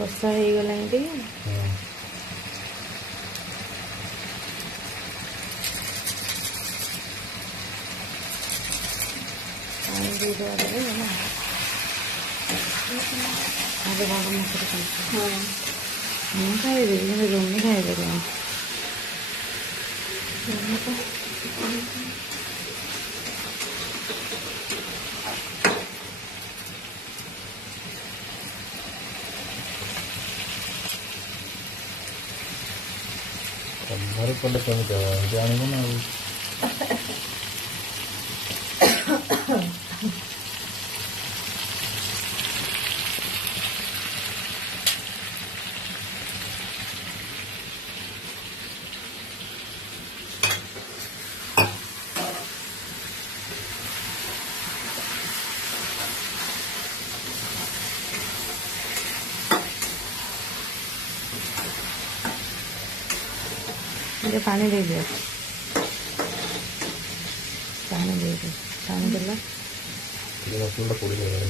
କଷା ହେଇଗଲାଣି ଟିକେ। ପାଣି ଦେଇଦେବା ଦେବେ ହେଲା। ଆଗେ ବଡ଼ ମସଲା ଖାଇଛି। ମୁଁ ଖାଇଦେବି କିନ୍ତୁ ଜମି ଖାଇପାରିବନି। ଘରେ କଲେ କେମିତି ହେବ ଜାଣିବୁ ନା ଆଉ। ଟିକେ ପାଣି ଦେଇଦିଅ। ପାଣି ଦେଇଦିଅ। ପାଣି ଦେଲା ମସଲାଟା ପୋଡ଼ିଯାଏ।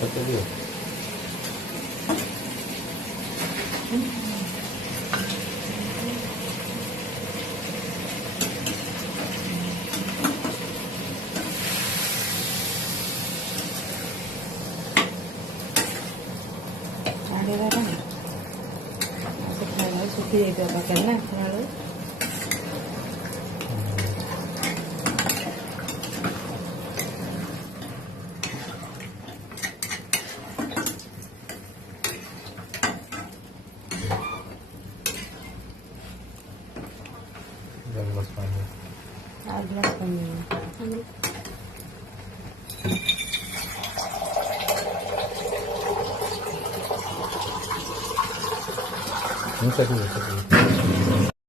पत्ते दियो। सुखी जाइए पाखे ना खाना गिलास पानी। गिलास पानी नहीं सही है।